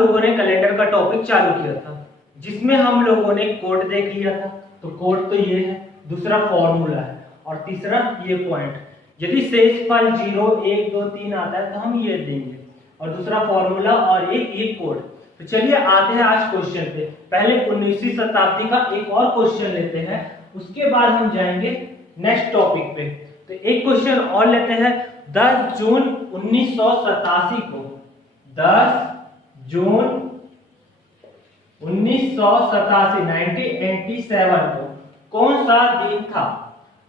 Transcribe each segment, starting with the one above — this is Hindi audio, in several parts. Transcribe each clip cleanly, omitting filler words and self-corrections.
लोगों ने कैलेंडर का टॉपिक चालू किया था, जिसमें हम लोगों ने कोड देख लिया था। तो कोड तो ये है, दूसरा फॉर्मूला है और तीसरा ये पॉइंट। यदि शेषफल 0, 1, 2, 3 आता है तो हम ये देंगे, और दूसरा फॉर्मूला और एक ये कोड। तो चलिए आते हैं आज क्वेश्चन पे। पहले 19वीं शताब्दी का एक और क्वेश्चन लेते हैं, उसके बाद हम जाएंगे नेक्स्ट टॉपिक पे। तो एक क्वेश्चन और लेते हैं। 10 जून 1987 को 10 जून 1987 को कौन सा दिन था?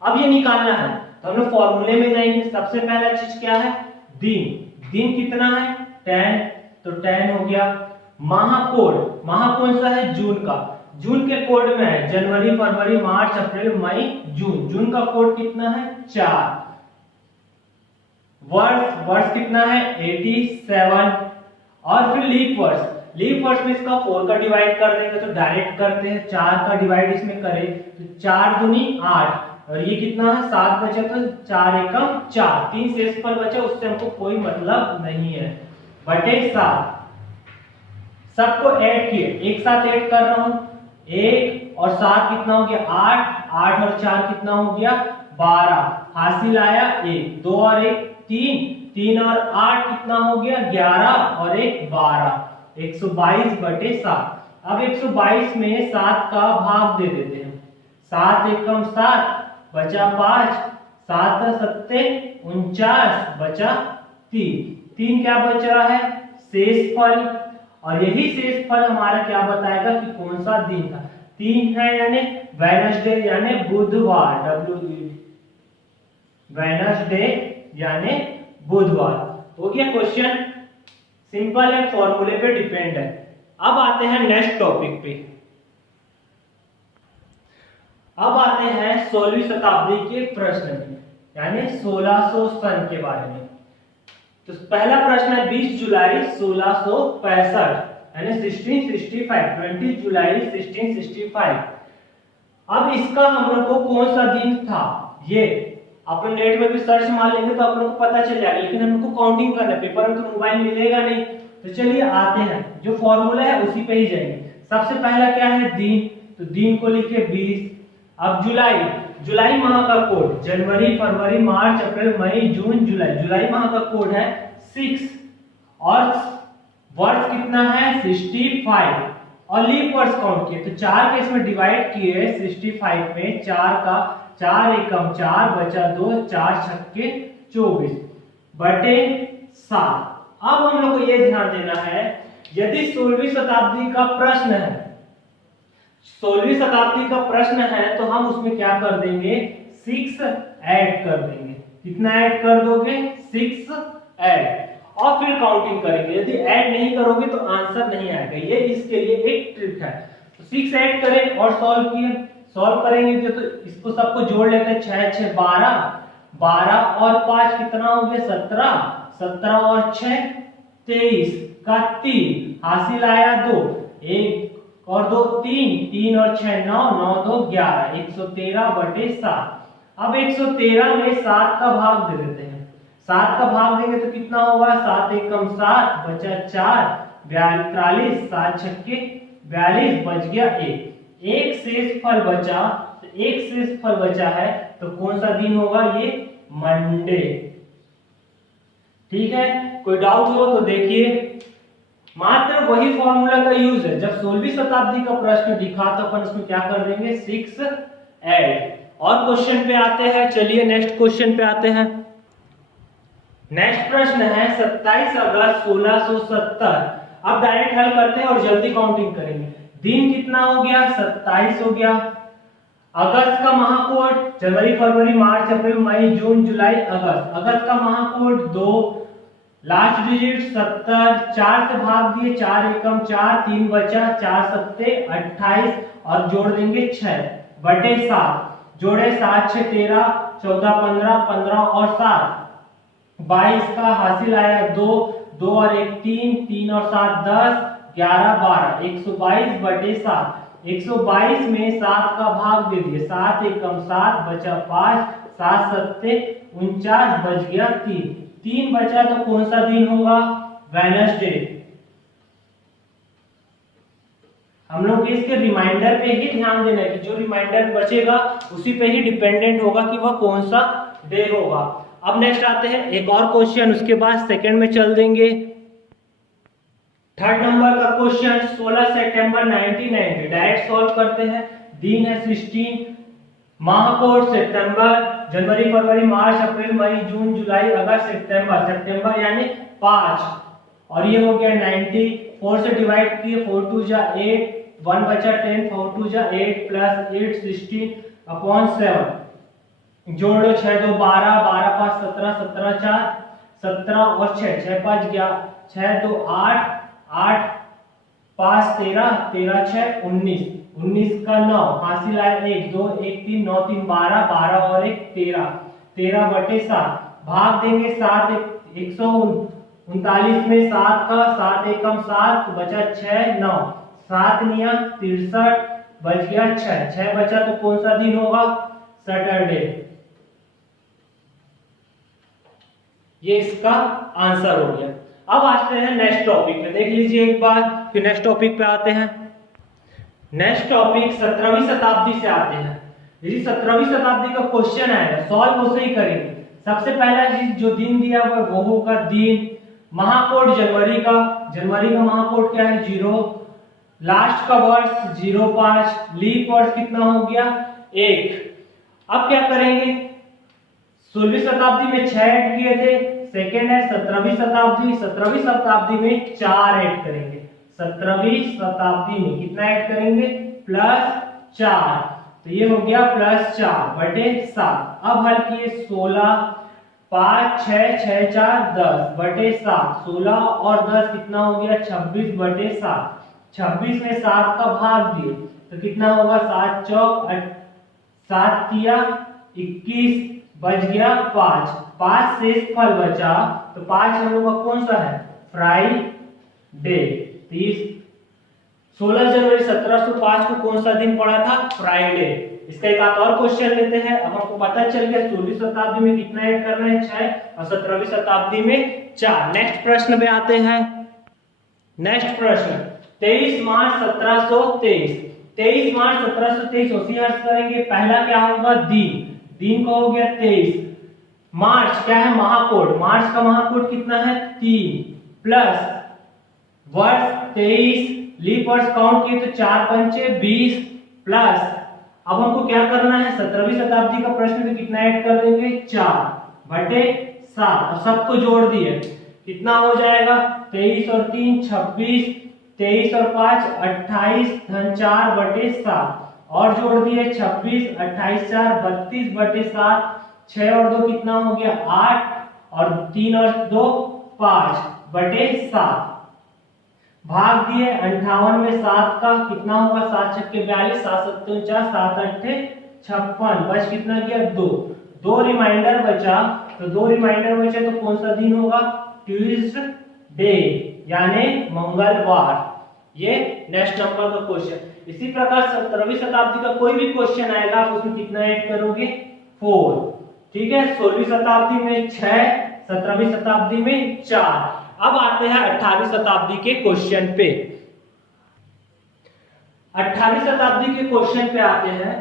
अब ये निकालना है तो हम लोग फॉर्मूले में जाएंगे। सबसे पहला चीज क्या है? दिन। दिन कितना है? 10, तो 10 हो गया। महाकोड, माह कौन सा है? जून का। जून के कोड में है जनवरी, फरवरी, मार्च, अप्रैल, मई, जून। जून का कोड कितना है? 4। वर्ष, वर्ष कितना है? 87। और फिर लीप वर्ष, लीप वर्ष में इसका 4 का डिवाइड कर देंगे तो डायरेक्ट करते हैं। 4 का डिवाइड इसमें करें तो 4 दूनी 8, और ये कितना है? 7 बचा तो 4 एकम 4। 3 शेषफल बचा, उससे हमको कोई मतलब नहीं है। बटे 7 सबको ऐड किए, एक साथ ऐड कर रहा हूं। 1 और 7 कितना हो गया? 8। 8 और 4 कितना हो गया? 12। हासिल आया 1। 2 और 1 3। 3 और 8 कितना हो गया? 11 और 1 12। 122 बटे 7। अब 122 में 7 का भाग दे देते हैं। 7 एकम 7 बचा 5। 7 7 49 बचा 3। 3 क्या बच रहा है? शेषफल। और यही शेषफल हमारा क्या बताएगा कि कौन सा दिन था। 3 है यानी वेडनेसडे यानी बुधवार। वेडनेसडे यानी बुधवार। हो गया क्वेश्चन। सिंपल है, फॉर्मूले पे डिपेंड है। अब आते हैं नेक्स्ट टॉपिक पे। अब आते हैं 16वीं शताब्दी के प्रश्न में, यानी 1600 सन के बारे में। तो पहला प्रश्न है 20 जुलाई 1665 यानी 1665, 20 जुलाई 1665। अब इसका हम लोग को कौन सा दिन था, ये अपन नेट में भी सर्च मार लेंगे तो आप लोग को पता चल जाएगा, लेकिन हम लोग को काउंटिंग करना है। पेपर में तो मोबाइल मिलेगा नहीं। तो चलिए आते हैं, जो फॉर्मूला है उसी पे ही जाएंगे। सबसे पहला क्या है? दिन। तो दिन को लिखे 20। अब जुलाई, जुलाई माह का कोड जनवरी, फरवरी, मार्च, अप्रैल, मई, जून, जुलाई। जुलाई माह का कोड है 6। और वर्ष कितना है? 65। और लीप वर्ष काउंट किए तो 4 के इसमें डिवाइड किए 65 में। 4 का 4 एकम 4 बचा 2, 4 छक्के 24 बटे 7। अब हम लोग को यह ध्यान देना है, यदि 16वीं शताब्दी का प्रश्न है, 16वीं शताब्दी का प्रश्न है तो हम उसमें क्या कर देंगे? 6 ऐड कर देंगे। कितना ऐड कर दोगे? 6 ऐड, और फिर काउंटिंग करेंगे। यदि ऐड नहीं करोगे तो आंसर नहीं आएगा। ये इसके लिए एक ट्रिक है। तो 6 ऐड करें और सॉल्व किए। सॉल्व करेंगे तो इसको सबको जोड़ लेते हैं। 6 6 12, 12 और 5 कितना हो गया? 17। 17 और 6 23 का 3। हासिल आया 2। 1 और 2 3, 3 और 6 9, 9 2 11। 113 बटे 7। अब 113 में 7 का भाग दे देते हैं। 7 का भाग देंगे तो कितना होगा? 7 एकम 7 बचा 4, 42, 7 छक्के 42 बच गया 1। एक शेषफल बचा, तो एक शेषफल बचा है तो कौन सा दिन होगा? ये मंडे। ठीक है, कोई डाउट हो तो देखिए। मात्र वही फॉर्मूला का यूज है। जब 16वीं शताब्दी का प्रश्न दिखा तो अपन उसमें क्या कर देंगे? 6 ऐड। और क्वेश्चन पे आते हैं। चलिए नेक्स्ट क्वेश्चन पे आते हैं। नेक्स्ट प्रश्न है 27 अगस्त 1670। अब डायरेक्ट हल करते हैं और जल्दी काउंटिंग करेंगे। दिन कितना हो गया? 27 हो गया। अगस्त का महाकोड जनवरी, फरवरी, मार्च, अप्रैल, मई, जून, जुलाई, अगस्त। अगस्त का महाकोड 2। Last digit 70। 4 से भाग दिए, 4 एकम 4, 3 बचा, 4 7 28 और जोड़ देंगे 6 बटे 7। जोड़े 7 6 13, 14 15, 15 और 7 22 का। हासिल आया 2। 2 और 1 3, 3 और 7 10, 11 12। 122 बटे 7। 122 में 7 का भाग दे दिए। 7 एकम 7 बचा 5, 7 7 49 बच गया 3। 3 बचा तो कौन सा दिन होगा? वेडनेसडे। हम लोग इसके रिमाइंडर पे ही ध्यान देना है कि जो रिमाइंडर बचेगा उसी पे ही डिपेंडेंट होगा कि वह कौन सा डे होगा। अब नेक्स्ट आते हैं एक और क्वेश्चन, उसके बाद सेकंड में चल देंगे। थर्ड नंबर का क्वेश्चन 16 सितंबर 1990, डायरेक्ट सॉल्व करते हैं। दिन है 16, माह कोड सितंबर, जनवरी फरवरी मार्च अप्रैल मई जून जुलाई अगस्त सितंबर, सितंबर यानी 5, और ये हो गया 90, 4 से डिवाइड किए 4 2 जा 8, 1 बचा 10, 4 2 जा 8 प्लस 8 16 अपॉन 7, जोड़ लो 6 2 12, 12 5 17, 17 4 17 और 6 6 5 11, 6 2 8, 8 5 13, 13 6 19, 19 का 9, हासिल आया 1 2 1 3 9 3 12, 12 और 1 13, 13 बटे 7, भाग देंगे 7 139 में 7 का 7 एकम 7, तो बचा 6 9, 7 निया 63, बच गया 6, 6 बचा तो कौन सा दिन होगा? सैटरडे। ये इसका आंसर हो गया। अब आते हैं नेक्स्ट टॉपिक पे, देख लीजिए एक बार, फिर नेक्स्ट टॉपिक पे आते हैं। नेक्स्ट टॉपिक 17वीं शताब्दी से आते हैं। यदि 17वीं शताब्दी का क्वेश्चन आएगा, सॉल्व उसे ही करेंगे। सबसे पहला चीज जो दिन दिया हुआ है वो होगा दिन, महाकोड जनवरी का महाकोड क्या है? 0, लास्ट का वर्ष 05, लीप वर्ष कितना हो गया? 1। अब क्या करेंगे? 16वीं शताब्दी में 6 ऐड किए थे, सेकेंड है 17वीं शताब्दी, 17वीं शताब्दी में 4 ऐड करेंगे। 17वीं शताब्दी में कितना ऐड करेंगे? +4, तो ये हो गया +4 बटे 7। अब हल किए 16 5 6 6 4 10 बटे 7, 16 और 10 कितना हो गया? 26 बटे 7, 26 में 7 का भाग दिए तो कितना होगा? 7 चौक 7 तिया 21, बच गया 5, 5 शेष फल बचा, तो 5 हम लोग का कौन सा है? फ्राइडे। 16 जनवरी 1705 को कौन सा दिन पड़ा था? फ्राइडे। इसका एक और क्वेश्चन लेते हैं। अब हमको पता चल गया 16वीं शताब्दी में कितना ऐड करना है? 6, और 17वीं शताब्दी में 4। नेक्स्ट प्रश्न पे आते हैं। नेक्स्ट प्रश्न 23 मार्च 1723, 23 मार्च 1723 उसी अर्थ करेंगे। पहला क्या होगा? दिन का हो गया 23, मार्च क्या है? महाकोड, मार्च का महाकोड कितना है? 3, प्लस वर्ष 23, लीप वर्ष काउंट किए तो 4 पंचे 20, प्लस अब हमको क्या करना है? 17वीं शताब्दी का प्रश्न में कितना ऐड कर देंगे? 4 बटे 7, और सबको जोड़ दिए कितना हो जाएगा? 23 और 3 26, 23 और 5 28 धन 4 बटे 7, और जोड़ दिए 26 28 4 32 बटे 7, 6 और 2 कितना हो गया? 8, और 3 और 2 5 बटे 7, भाग दिए 58 में 7 का कितना होगा? 7 छक्के 42, 7 सत्ते 49, 7 अट्ठे 56, बच कितना गया? 2, 2 रिमाइंडर बचा, तो 2 रिमाइंडर बचे तो कौन सा दिन होगा? ट्यूसडे यानी मंगलवार। ये नेक्स्ट नंबर का क्वेश्चन। इसी प्रकार 17वीं शताब्दी का कोई भी क्वेश्चन आएगा आप उसमें कितना ऐड करोगे? 4, ठीक है। 16वीं शताब्दी में 6, 17वीं शताब्दी में 4। अब आते हैं 18वीं शताब्दी के क्वेश्चन पे। 18वीं शताब्दी के क्वेश्चन पे आते हैं।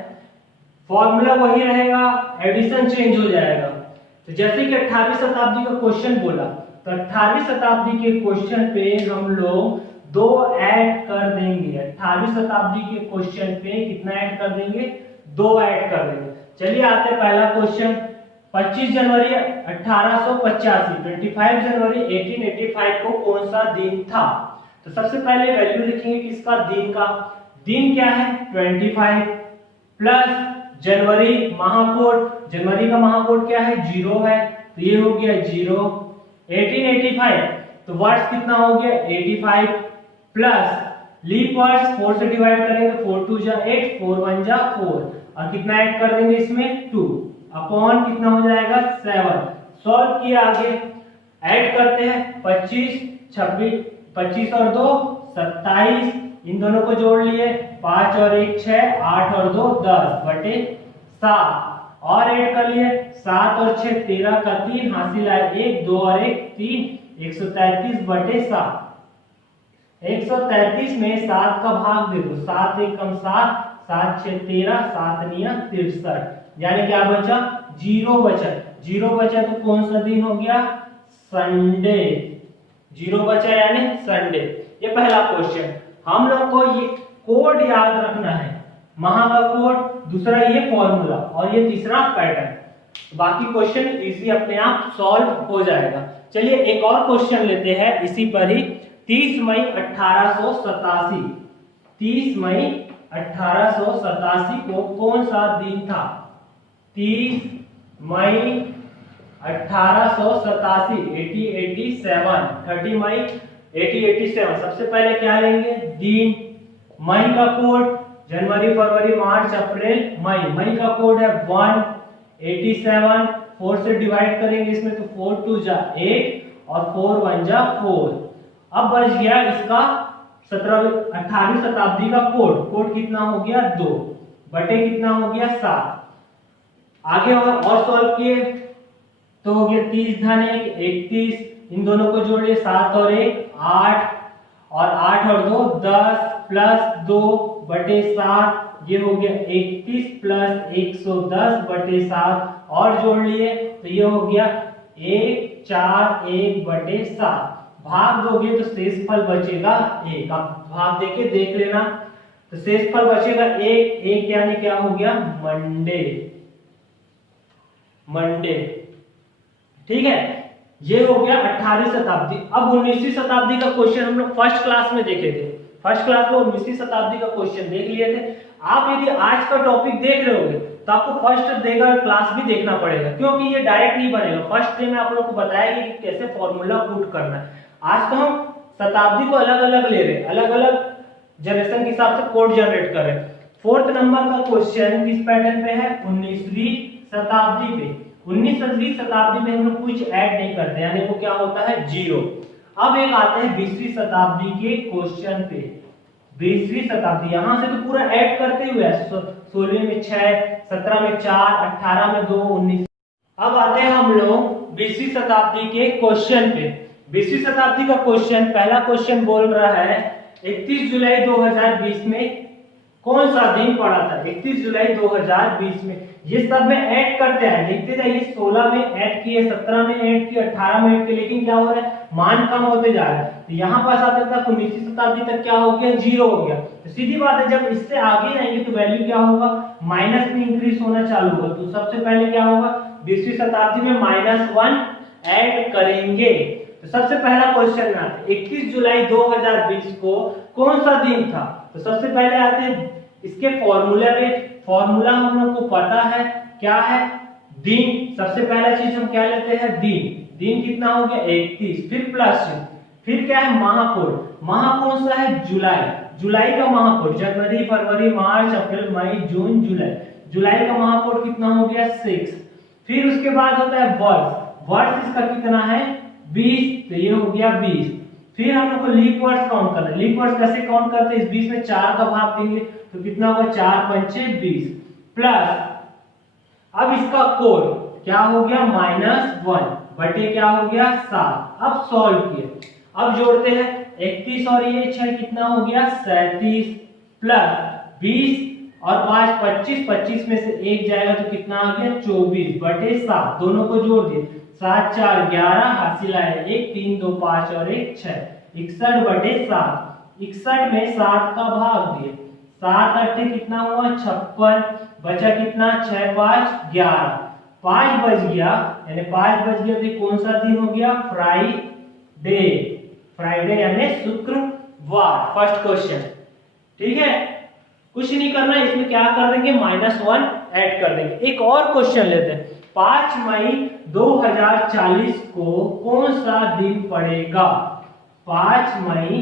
फॉर्मूला वही रहेगा, एडिशन चेंज हो जाएगा। तो जैसे कि 18वीं शताब्दी का क्वेश्चन बोला, तो 18वीं शताब्दी के क्वेश्चन पे हम लोग 2 ऐड कर देंगे। 18वीं शताब्दी के क्वेश्चन पे कितना ऐड कर देंगे? 2 ऐड कर देंगे। चलिए आते हैं पहला क्वेश्चन। 25 जनवरी 1885, 25 जनवरी 1885 को कौन सा दिन था? तो सबसे पहले वैल्यू लिखेंगे किसका? दिन का। दिन क्या है? 25 प्लस जनवरी महाकोड, जनवरी का महाकोड क्या है? 0 है, तो ये हो गया 0। 1885 तो वर्ष कितना हो गया? 85 प्लस लीप वर्ष 4 से डिवाइड करेंगे, 4 2 जा 8, 4 1 जा 4, और कितना ऐड कर देंगे इसमें? 2 अपॉन कितना हो जाएगा? 7। सॉल्व किए आगे, ऐड करते हैं 25 26, 25 और 2 27, इन दोनों को जोड़ लिए 5 और 1 6, 8 और 2 10 बटे 7, और ऐड कर लिए 7 और 6 13 का 3, हासिल आया 1 2 और 1 3, 133 बटे 7। 133 में 7 का भाग दे दो, 7 एकम 7, 7 6 13, 7 निया 63, यानी क्या बचा, 0 बचा। 0 बचा तो कौन सा दिन हो गया, संडे। 0 बचा यानी संडे। ये पहला क्वेश्चन। हम लोग को ये कोड याद रखना है, महा का कोड, दूसरा ये फॉर्मूला और ये तीसरा पैटर्न। बाकी क्वेश्चन इजी अपने आप सॉल्व हो जाएगा। चलिए एक और क्वेश्चन लेते हैं इसी पर ही। 30 मई 1887, 30 मई 1887 को कौन सा दिन था? 30 मई 1887, 1887, 30 मई 1887। सबसे पहले क्या लेंगे, दिन। मई का कोड जनवरी फरवरी मार्च अप्रैल मई, मई का कोड है 1, 87 4 से डिवाइड करेंगे इसमें तो 4 2 जा 8 और 4 1 जा 4। अब बच गया इसका 18वीं शताब्दी का कोड। कोड कितना हो गया 2 बटे कितना हो गया 7। आगे और सॉल्व किए तो हो गया 30 धन 1 31, इन दोनों को जोड़िए 7 और 1 8 और 8 और 2 10 प्लस 2 बटे 7, ये हो गया 31 प्लस 110 बटे 7 और जोड़ लिए तो ये हो गया 141 बटे 7। भाग दोगे तो शेषफल बचेगा 1। अब भाग देके देख लेना तो शेषफल बचेगा 1, 1 यानी क्या हो गया, मंडे। मंडे, ठीक है। ये हो गया 18वीं शताब्दी। अब 19वीं शताब्दी का क्वेश्चन हम लोग फर्स्ट क्लास में देखे थे। फर्स्ट क्लास में 19वीं शताब्दी का क्वेश्चन देख लिए थे। आप यदि आज का टॉपिक देख रहे होगे तो आपको फर्स्ट डे का क्लास भी देखना पड़ेगा, क्योंकि ये डायरेक्ट नहीं बनेगा। फर्स्ट डे में आप लोग को बताया कि कैसे फॉर्मूला पुट करना है। आज तो हम शताब्दी को अलग अलग ले रहे हैं, अलग अलग जनरेशन के हिसाब से कोड जनरेट कर रहे हैं। 4th नंबर का क्वेश्चन किस पैटर्न पे है, 19वीं शताब्दी पे। 19वीं शताब्दी में हम लोग कुछ ऐड नहीं करते, यानी वो क्या होता है 0। अब एक आते हैं 20वीं शताब्दी के क्वेश्चन पे। 20वीं शताब्दी, यहां से तो पूरा ऐड करते हुए 16 में 6, 17 में 4, 18 में 2, 19। अब आते हैं हम लोग 20वीं शताब्दी के क्वेश्चन पे। 20वीं शताब्दी का क्वेश्चन, पहला क्वेश्चन बोल रहा है 31 जुलाई 2020 में कौन सा दिन पड़ा था? 31 जुलाई 2020 में। ये सब में ऐड करते हैं, देखते जाइए। 16 में ऐड किए, 17 में ऐड किए, 18 में ऐड किए, लेकिन क्या हो रहा है, मान कम होते जा रहा है। तो यहाँ पास आते तक 19वीं शताब्दी तक क्या हो गया, 0 हो गया। तो सीधी बात है, जब इससे आगे जाएंगे तो वैल्यू क्या होगा, माइनस में इंक्रीज होना चालू होगा। तो सबसे पहले क्या होगा, 20वीं शताब्दी में -1 ऐड करेंगे। तो सबसे पहला क्वेश्चन में आते 31 जुलाई 2020 को कौन सा दिन था? तो सबसे पहले आते हैं इसके फॉर्मूला पे। फॉर्मूला हम लोग को पता है क्या है, दिन। सबसे पहला चीज हम क्या लेते हैं, दिन। दिन कितना हो गया 31, फिर प्लस, फिर क्या है महाकोड। माह कौन सा है, जुलाई। जुलाई का महाकोड, जनवरी फरवरी मार्च अप्रैल मई जून जुलाई। जुलाई का महाकोड कितना हो गया 6। फिर उसके बाद होता है वर्ष। वर्ष इसका कितना है 20, तो ये हो गया 20। फिर हम लोग को लीप वर्ष काउंट करना है। लीप वर्ष कैसे काउंट करते हैं, इस 20 में 4 का भाग देंगे तो कितना होगा 4 पंचे 20 प्लस, अब इसका कोड क्या हो गया -1 बटे क्या हो गया 7। अब सॉल्व किए, अब जोड़ते हैं 31 और ये 6 कितना हो गया 37 प्लस 20 और 5 25, 25 में से 1 जाएगा तो कितना आ गया 24 बटे 7। दोनों को जोड़ दिए, 7 4 11, हासिल आया 1, 3 2 5 और 1 6, 61 बटे 7। 61 में 7 का भाग दिए, 7 8 कितना हुआ 56, बचा कितना 6 5 11, 5 बच गया, यानी 5 बच गया तो कौन सा दिन हो गया फ्राइडे। फ्राइडे यानी शुक्रवार। फर्स्ट क्वेश्चन, ठीक है। कुछ नहीं करना, इसमें क्या कर देंगे -1 ऐड कर देंगे। एक और क्वेश्चन लेते हैं, 5 मई 2040 को कौन सा दिन पड़ेगा? 5 मई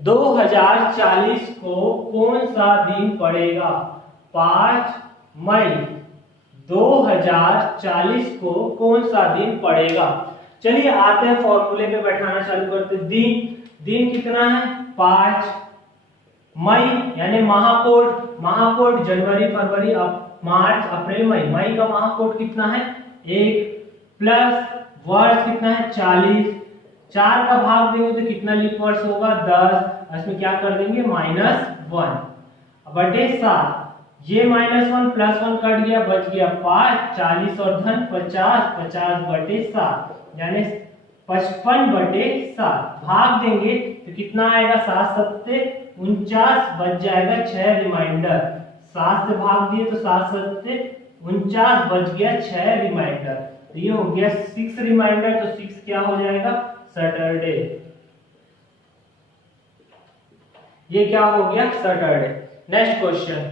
2040 को कौन सा दिन पड़ेगा? 5 मई 2040 को कौन सा दिन पड़ेगा? चलिए आते हैं फॉर्मूले पे बैठाना चालू करते हैं। दिन, दिन कितना है 5 मई यानी महाकोड। महाकोड जनवरी फरवरी मार्च अप्रैल मई। मई का महाकोड कितना है 1 प्लस वर्ष कितना है 40 4 का भाग देंगे तो कितना लीप वर्ष होगा 10, इसमें क्या कर देंगे -1 बटे 7, ये -1 +1 कट गया, बच गया 5, 40 और धन 50, 50 बटे 7 यानी 55 बटे 7 भाग देंगे तो कितना आएगा 7 सत्ते 49, बच जाएगा 6 रिमाइंडर, 7 से भाग दिए तो 7 सत्ते 49, बच गया 6 रिमाइंडर, तो ये हो गया 6 रिमाइंडर, तो 6 क्या हो जाएगा सैटरडे, ये क्या हो गया सैटरडे। नेक्स्ट क्वेश्चन,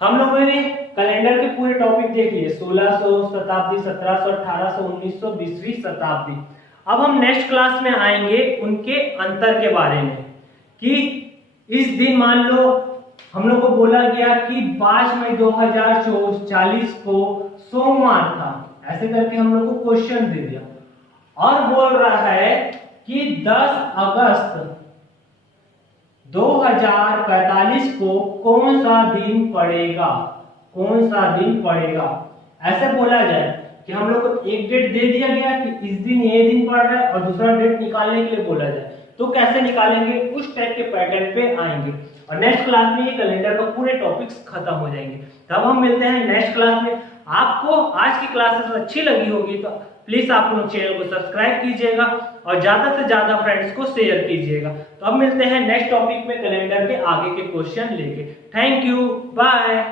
हम लोगों ने कैलेंडर के पूरे टॉपिक देख लिए 1600 शताब्दी, 1700, 1800, 1900, 20वीं शताब्दी। अब हम नेक्स्ट क्लास में आएंगे उनके अंतर के बारे में कि इस दिन मान लो हम लोग को बोला गया कि 5 मई 2040 को सोमवार था, ऐसे करके हम लोग को क्वेश्चन दे दिया और बोल रहा है कि 10 अगस्त 2045 को कौन सा दिन पड़ेगा, कौन सा दिन पड़ेगा। ऐसे बोला जाए कि हम लोग को एक डेट दे दिया गया कि इस दिन ये दिन पड़ रहा है और दूसरा डेट निकालने के लिए बोला जाए, तो कैसे निकालेंगे उस टाइप के पैटर्न पे आएंगे और नेक्स्ट क्लास में ये कैलेंडर का पूरे टॉपिक्स खत्म हो जाएंगे। तब हम मिलते हैं नेक्स्ट क्लास में। आपको आज की क्लासेस अच्छी लगी होगी तो प्लीज आप लोग चैनल को सब्सक्राइब कीजिएगा और ज्यादा से ज्यादा फ्रेंड्स को शेयर कीजिएगा। तो अब मिलते हैं नेक्स्ट टॉपिक में कैलेंडर के आगे के क्वेश्चन लेके। Thank you, bye.